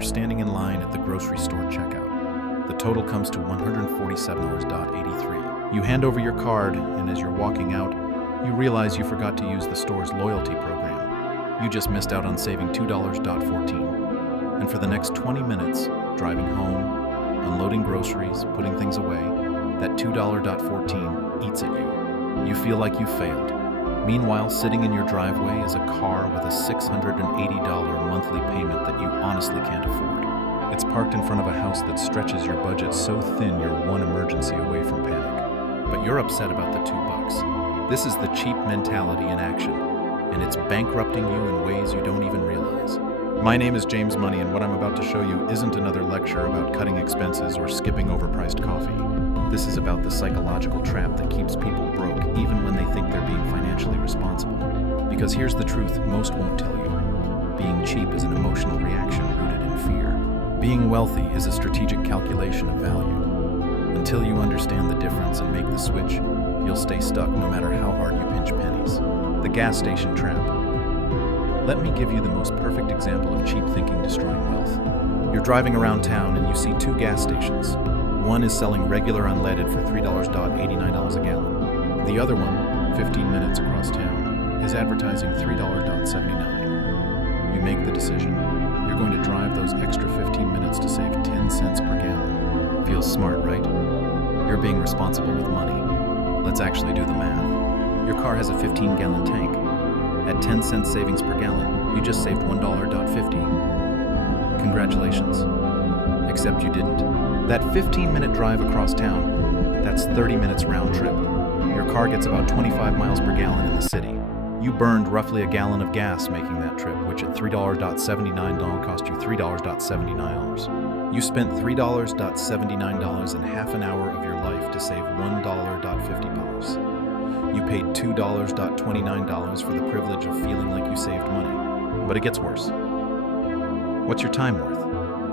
you're standing in line at the grocery store checkout. The total comes to $147.83. You hand over your card, and as you're walking out, you realize you forgot to use the store's loyalty program. You just missed out on saving $2.14. And for the next 20 minutes, driving home, unloading groceries, putting things away, that $2.14 eats at you. You feel like you failed. Meanwhile, sitting in your driveway is a car with a $680 monthly payment that you honestly can't afford. It's parked in front of a house that stretches your budget so thin you're one emergency away from panic. But you're upset about the $2. This is the cheap mentality in action, and it's bankrupting you in ways you don't even realize. My name is James Money, and what I'm about to show you isn't another lecture about cutting expenses or skipping overpriced coffee. This is about the psychological trap that keeps people broke even when they think they're being financially responsible. Because here's the truth most won't tell you. Being cheap is an emotional reaction rooted in fear. Being wealthy is a strategic calculation of value. Until you understand the difference and make the switch, you'll stay stuck no matter how hard you pinch pennies. The gas station trap. Let me give you the most perfect example of cheap thinking destroying wealth. You're driving around town and you see two gas stations. One is selling regular unleaded for $3.89 a gallon. The other one, 15 minutes across town, is advertising $3.79. You make the decision. You're going to drive those extra 15 minutes to save 10 cents per gallon. Feels smart, right? You're being responsible with money. Let's actually do the math. Your car has a 15-gallon tank. At 10 cents savings per gallon, you just saved $1.50. Congratulations. Except you didn't. That 15-minute drive across town, that's 30 minutes round trip. Your car gets about 25 miles per gallon in the city. You burned roughly a gallon of gas making that trip, which at $3.79 cost you $3.79. You spent $3.79 in half an hour of your life to save $1.50. You paid $2.29 for the privilege of feeling like you saved money. But it gets worse. What's your time worth?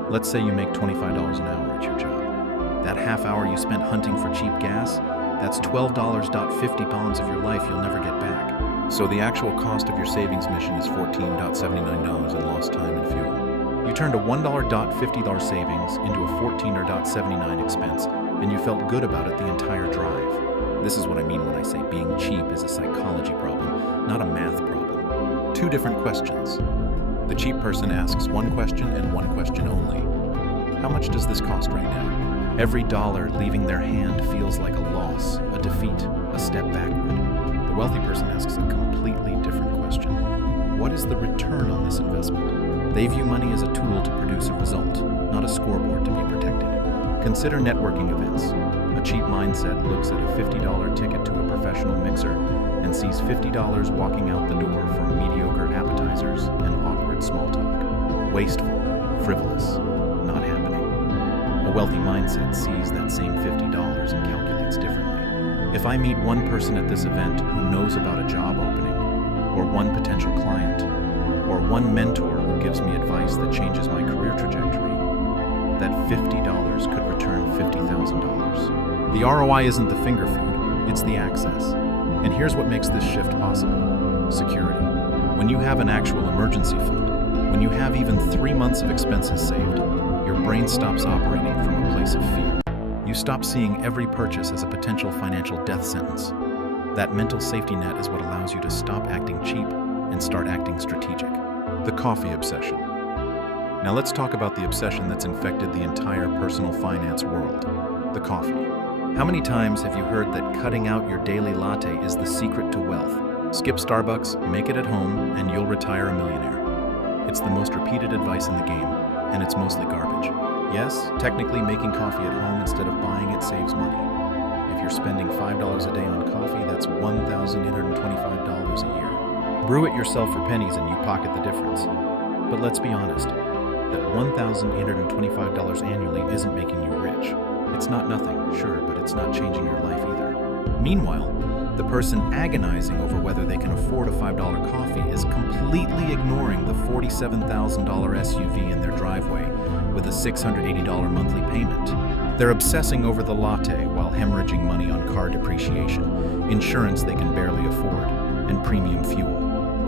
Let's say you make $25 an hour at your job. That half hour you spent hunting for cheap gas, that's $12.50 of your life you'll never get back. So the actual cost of your savings mission is $14.79 in lost time and fuel. You turned a $1.50 savings into a $14.79 expense, and you felt good about it the entire drive. This is what I mean when I say being cheap is a psychology problem, not a math problem. Two different questions. The cheap person asks one question and one question only. How much does this cost right now? Every dollar leaving their hand feels like a loss, a defeat, a step backward. The wealthy person asks a completely different question. What is the return on this investment? They view money as a tool to produce a result, not a scoreboard to be protected. Consider networking events. A cheap mindset looks at a $50 ticket to a professional mixer and sees $50 walking out the door for mediocre appetizers and awkward small talk. Wasteful, frivolous, not happening. A wealthy mindset sees that same $50 and calculates differently. If I meet one person at this event who knows about a job opening, or one potential client, or one mentor who gives me advice that changes my career trajectory, that $50 could return $50,000. The ROI isn't the finger food, it's the access. And here's what makes this shift possible: security. When you have an actual emergency fund, when you have even 3 months of expenses saved, your brain stops operating from a place of fear. You stop seeing every purchase as a potential financial death sentence. That mental safety net is what allows you to stop acting cheap and start acting strategic. The coffee obsession. Now let's talk about the obsession that's infected the entire personal finance world: the coffee. How many times have you heard that cutting out your daily latte is the secret to wealth? Skip Starbucks, make it at home, and you'll retire a millionaire. It's the most repeated advice in the game, and it's mostly garbage. Yes, technically making coffee at home instead of buying it saves money. If you're spending $5 a day on coffee, that's $1,825 a year. Brew it yourself for pennies and you pocket the difference. But let's be honest, that $1,825 annually isn't making you rich. It's not nothing, sure, but it's not changing your life either. Meanwhile, the person agonizing over whether they can afford a $5 coffee is completely ignoring the $47,000 SUV in their driveway with a $680 monthly payment. They're obsessing over the latte while hemorrhaging money on car depreciation, insurance they can barely afford, and premium fuel.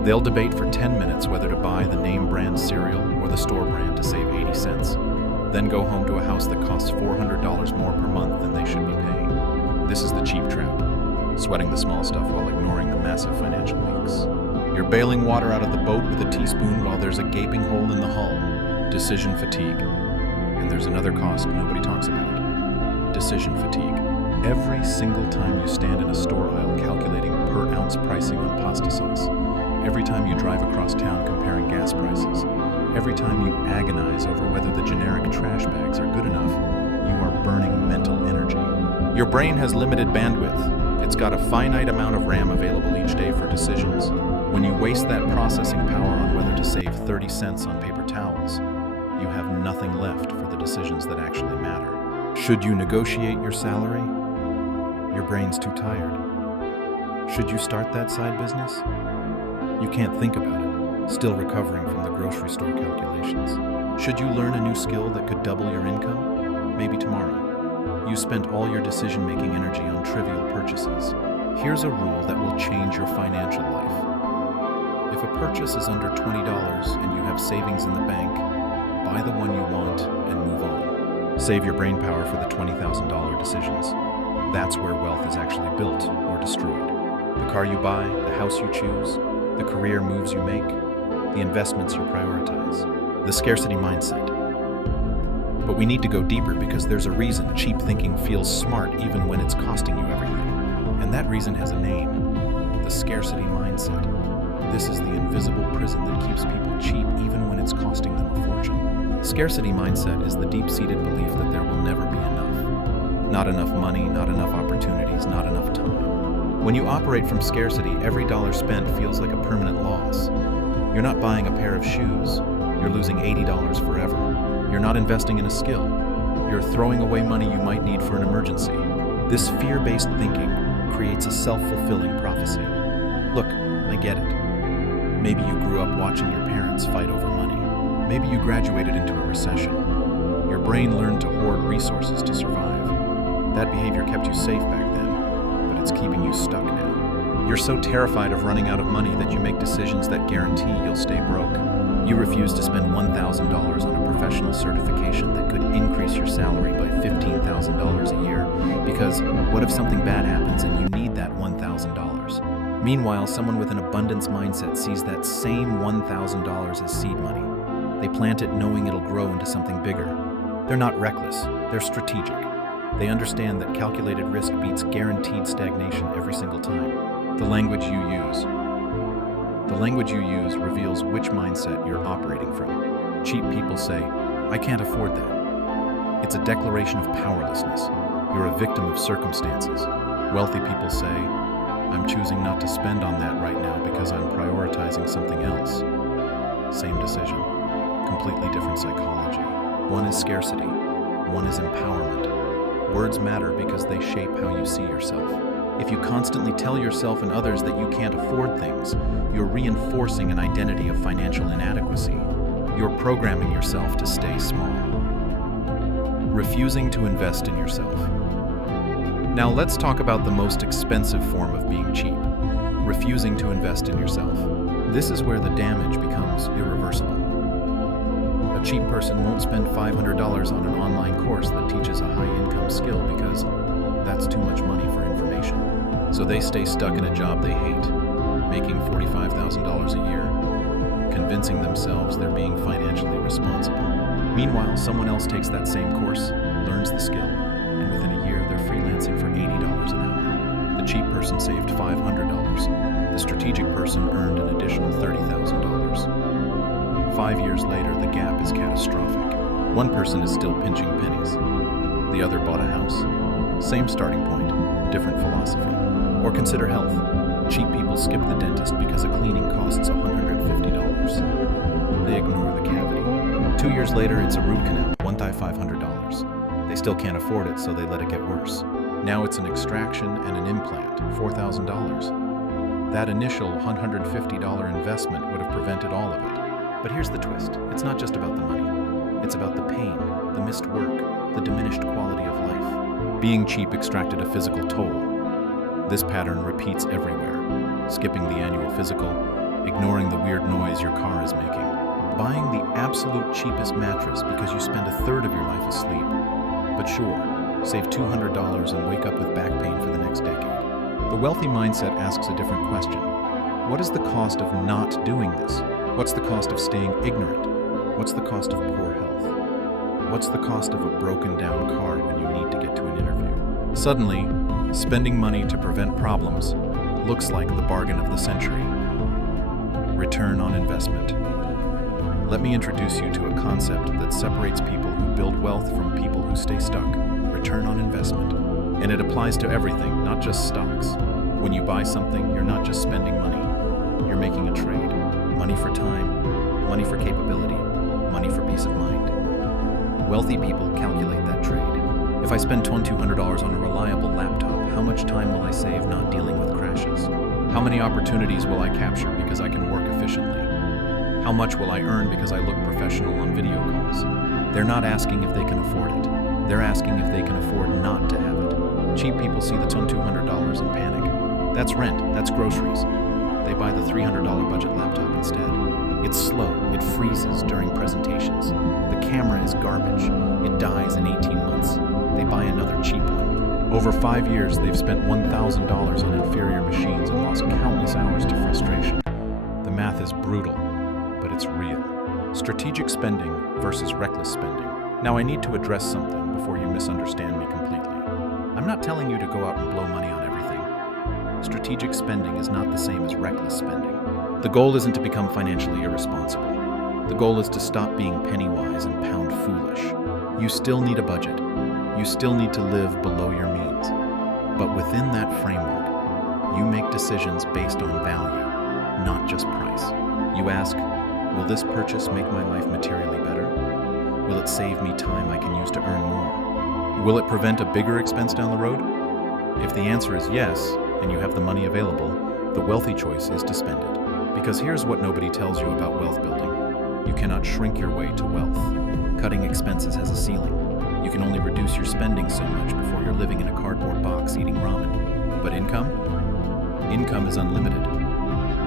They'll debate for 10 minutes whether to buy the name brand cereal or the store brand to save 80 cents. Then go home to a house that costs $400 more per month than they should be paying. This is the cheap trap. Sweating the small stuff while ignoring the massive financial leaks. You're bailing water out of the boat with a teaspoon while there's a gaping hole in the hull. Decision fatigue. And there's another cost nobody talks about. Decision fatigue. Every single time you stand in a store aisle calculating per ounce pricing on pasta sauce, every time you drive across town comparing gas prices, every time you agonize over whether the generic trash bags are good enough, you are burning mental energy. Your brain has limited bandwidth. It's got a finite amount of RAM available each day for decisions. When you waste that processing power on whether to save 30 cents on paper towels, you have nothing left for the decisions that actually matter. Should you negotiate your salary? Your brain's too tired. Should you start that side business? You can't think about it, still recovering from the grocery store calculations. Should you learn a new skill that could double your income? Maybe tomorrow. You spent all your decision-making energy on trivial purchases. Here's a rule that will change your financial life. If a purchase is under $20 and you have savings in the bank, buy the one you want and move on. Save your brain power for the $20,000 decisions. That's where wealth is actually built or destroyed. The car you buy, the house you choose, the career moves you make, the investments you prioritize, the scarcity mindset. But we need to go deeper because there's a reason cheap thinking feels smart even when it's costing you everything. And that reason has a name: the scarcity mindset. This is the invisible prison that keeps people cheap even when it's costing them a fortune. Scarcity mindset is the deep-seated belief that there will never be enough. Not enough money, not enough opportunities, not enough time. When you operate from scarcity, every dollar spent feels like a permanent loss. You're not buying a pair of shoes. You're losing $80 forever. You're not investing in a skill. You're throwing away money you might need for an emergency. This fear-based thinking creates a self-fulfilling prophecy. Look, I get it. Maybe you grew up watching your parents fight over money. Maybe you graduated into a recession. Your brain learned to hoard resources to survive. That behavior kept you safe back then, but it's keeping you stuck now. You're so terrified of running out of money that you make decisions that guarantee you'll stay broke. You refuse to spend $1,000 on a professional certification that could increase your salary by $15,000 a year, because what if something bad happens and you need that $1,000? Meanwhile, someone with an abundance mindset sees that same $1,000 as seed money. They plant it knowing it'll grow into something bigger. They're not reckless, they're strategic. They understand that calculated risk beats guaranteed stagnation every single time. The language you use reveals which mindset you're operating from. Cheap people say, "I can't afford that." It's a declaration of powerlessness. You're a victim of circumstances. Wealthy people say, "I'm choosing not to spend on that right now because I'm prioritizing something else." Same decision, completely different psychology. One is scarcity, one is empowerment. Words matter because they shape how you see yourself. If you constantly tell yourself and others that you can't afford things, you're reinforcing an identity of financial inadequacy. You're programming yourself to stay small. Refusing to invest in yourself. Now let's talk about the most expensive form of being cheap: refusing to invest in yourself. This is where the damage becomes irreversible. A cheap person won't spend $500 on an online course that teaches a high-income skill because that's too much money for information. So they stay stuck in a job they hate, making $45,000 a year, convincing themselves they're being financially responsible. Meanwhile, someone else takes that same course, learns the skill, and within a year they're freelancing for $80 an hour. The cheap person saved $500. The strategic person earned an additional $30,000. 5 years later, the gap is catastrophic. One person is still pinching pennies. The other bought a house. Same starting point, different philosophy. Or consider health. Cheap people skip the dentist because a cleaning costs $150. They ignore the cavity. 2 years later, it's a root canal, one thigh $500. They still can't afford it, so they let it get worse. Now it's an extraction and an implant, $4,000. That initial $150 investment would have prevented all of it. But here's the twist. It's not just about the money. It's about the pain, the missed work, the diminished quality of life. Being cheap extracted a physical toll. This pattern repeats everywhere. Skipping the annual physical, ignoring the weird noise your car is making, buying the absolute cheapest mattress because you spend a third of your life asleep. But sure, save $200 and wake up with back pain for the next decade. The wealthy mindset asks a different question. What is the cost of not doing this? What's the cost of staying ignorant? What's the cost of poor health? What's the cost of a broken down car when you need to get to an interview? Suddenly, spending money to prevent problems looks like the bargain of the century. Return on investment. Let me introduce you to a concept that separates people who build wealth from people who stay stuck. Return on investment. And it applies to everything, not just stocks. When you buy something, you're not just spending money. You're making a trade. Money for time, money for capability, money for peace of mind. Wealthy people calculate that trade. If I spend $2,200 on a reliable laptop, how much time will I save not dealing with crashes? How many opportunities will I capture because I can work efficiently? How much will I earn because I look professional on video calls? They're not asking if they can afford it. They're asking if they can afford not to have it. Cheap people see the $200 and panic. That's rent, that's groceries. They buy the $300 budget laptop instead. It's slow, it freezes during presentations. The camera is garbage, it dies in 18 months. They buy another cheap one. Over 5 years, they've spent $1,000 on inferior machines and lost countless hours to frustration. The math is brutal, but it's real. Strategic spending versus reckless spending. Now I need to address something before you misunderstand me completely. I'm not telling you to go out and blow money on everything. Strategic spending is not the same as reckless spending. The goal isn't to become financially irresponsible. The goal is to stop being penny wise and pound foolish. You still need a budget. You still need to live below your means. But within that framework, you make decisions based on value, not just price. You ask, will this purchase make my life materially better? Will it save me time I can use to earn more? Will it prevent a bigger expense down the road? If the answer is yes, and you have the money available, the wealthy choice is to spend it. Because here's what nobody tells you about wealth building. You cannot shrink your way to wealth. Cutting expenses has a ceiling. You can only reduce your spending so much before you're living in a cardboard box eating ramen. But income? Income is unlimited.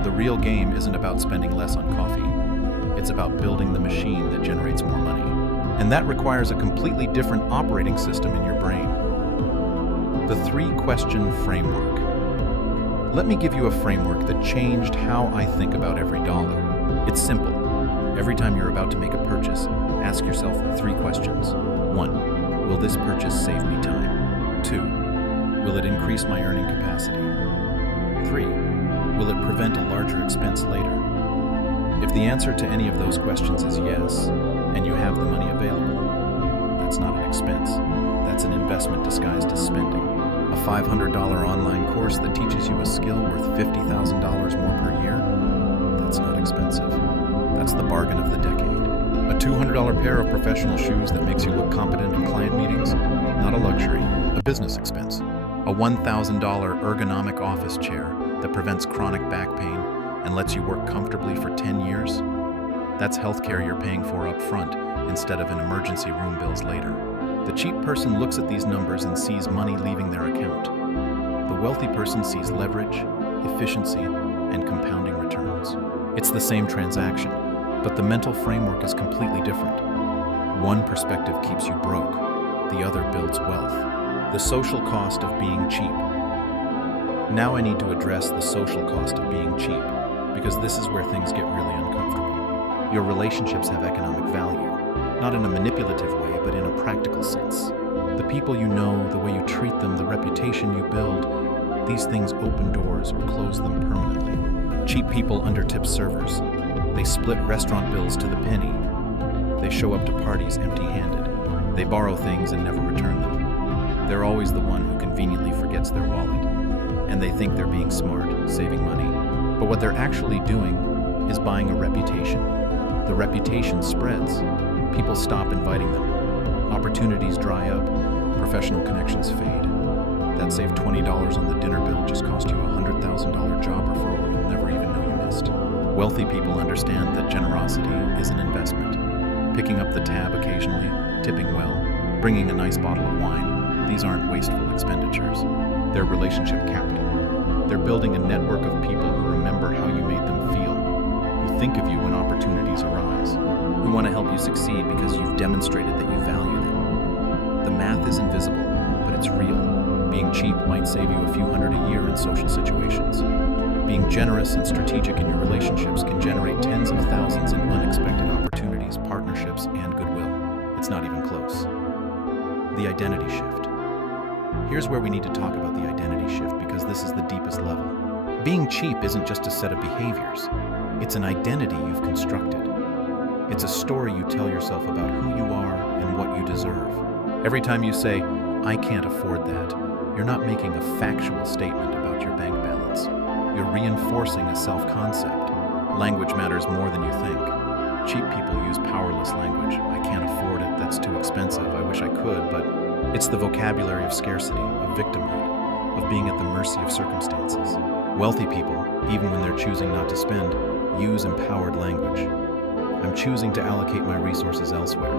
The real game isn't about spending less on coffee. It's about building the machine that generates more money. And that requires a completely different operating system in your brain. The 3-question framework. Let me give you a framework that changed how I think about every dollar. It's simple. Every time you're about to make a purchase, ask yourself 3 questions. 1. Will this purchase save me time? 2. Will it increase my earning capacity? 3. Will it prevent a larger expense later? If the answer to any of those questions is yes, and you have the money available, that's not an expense. That's an investment disguised as spending. A $500 online course that teaches you a skill worth $50,000 more per year? That's not expensive. That's the bargain of the decade. A $200 pair of professional shoes that makes you look competent in client meetings? Not a luxury, a business expense. A $1,000 ergonomic office chair that prevents chronic back pain and lets you work comfortably for 10 years? That's healthcare you're paying for up front instead of in emergency room bills later. The cheap person looks at these numbers and sees money leaving their account. The wealthy person sees leverage, efficiency, and compounding returns. It's the same transaction, but the mental framework is completely different. One perspective keeps you broke, the other builds wealth. The social cost of being cheap. Now I need to address the social cost of being cheap, because this is where things get really uncomfortable. Your relationships have economic value. Not in a manipulative way, but in a practical sense. The people you know, the way you treat them, the reputation you build, these things open doors or close them permanently. Cheap people undertip servers. They split restaurant bills to the penny. They show up to parties empty-handed. They borrow things and never return them. They're always the one who conveniently forgets their wallet. And they think they're being smart, saving money. But what they're actually doing is buying a reputation. The reputation spreads. People stop inviting them. Opportunities dry up. Professional connections fade. That saved $20 on the dinner bill just cost you a $100,000 job referral you'll never even know you missed. Wealthy people understand that generosity is an investment. Picking up the tab occasionally, tipping well, bringing a nice bottle of wine, these aren't wasteful expenditures. They're relationship capital. They're building a network of people who remember how you made them feel, who think of you when opportunities arise. who want to help you succeed because you've demonstrated that you value them. The math is invisible, but it's real. Being cheap might save you a few hundred a year in social situations. Being generous and strategic in your relationships can generate tens of thousands in unexpected opportunities, partnerships, and goodwill. It's not even close. The identity shift. Here's where we need to talk about the identity shift because this is the deepest level. Being cheap isn't just a set of behaviors. It's an identity you've constructed. It's a story you tell yourself about who you are and what you deserve. Every time you say, "I can't afford that," you're not making a factual statement about your bank balance. You're reinforcing a self-concept. Language matters more than you think. Cheap people use powerless language. "I can't afford it, that's too expensive, I wish I could," but it's the vocabulary of scarcity, of victimhood, of being at the mercy of circumstances. Wealthy people, even when they're choosing not to spend, use empowered language. "I'm choosing to allocate my resources elsewhere.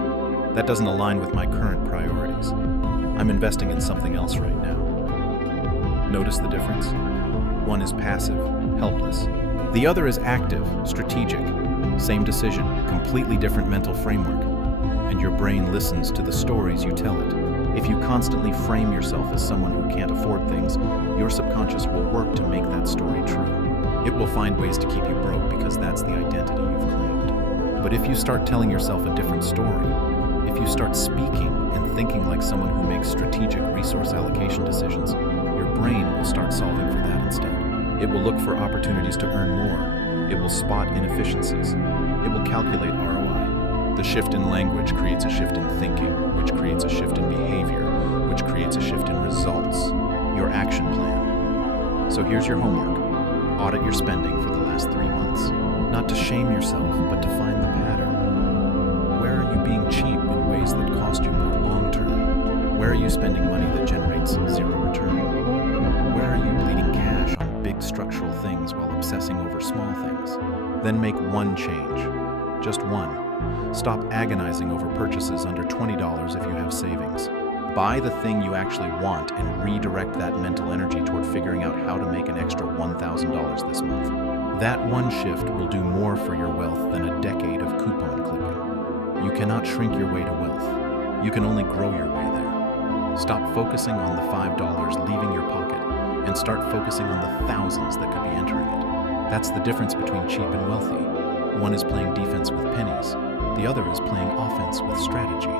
That doesn't align with my current priorities. I'm investing in something else right now." Notice the difference? One is passive, helpless. The other is active, strategic. Same decision, completely different mental framework. And your brain listens to the stories you tell it. If you constantly frame yourself as someone who can't afford things, your subconscious will work to make that story true. It will find ways to keep you broke because that's the identity you've claimed. But if you start telling yourself a different story, if you start speaking and thinking like someone who makes strategic resource allocation decisions, your brain will start solving for that instead. It will look for opportunities to earn more. It will spot inefficiencies. It will calculate ROI. The shift in language creates a shift in thinking, which creates a shift in behavior, which creates a shift in results, your action plan. So here's your homework. Audit your spending for the last 3 months. Not to shame yourself, but to find the pattern. Where are you being cheap in ways that cost you more long-term? Where are you spending money that generates zero return? Where are you bleeding cash on big structural things while obsessing over small things? Then make one change. Just one. Stop agonizing over purchases under $20 if you have savings. Buy the thing you actually want and redirect that mental energy toward figuring out how to make an extra $1,000 this month. That one shift will do more for your wealth than a decade of coupon clipping. You cannot shrink your way to wealth. You can only grow your way there. Stop focusing on the $5 leaving your pocket and start focusing on the thousands that could be entering it. That's the difference between cheap and wealthy. One is playing defense with pennies. The other is playing offense with strategy.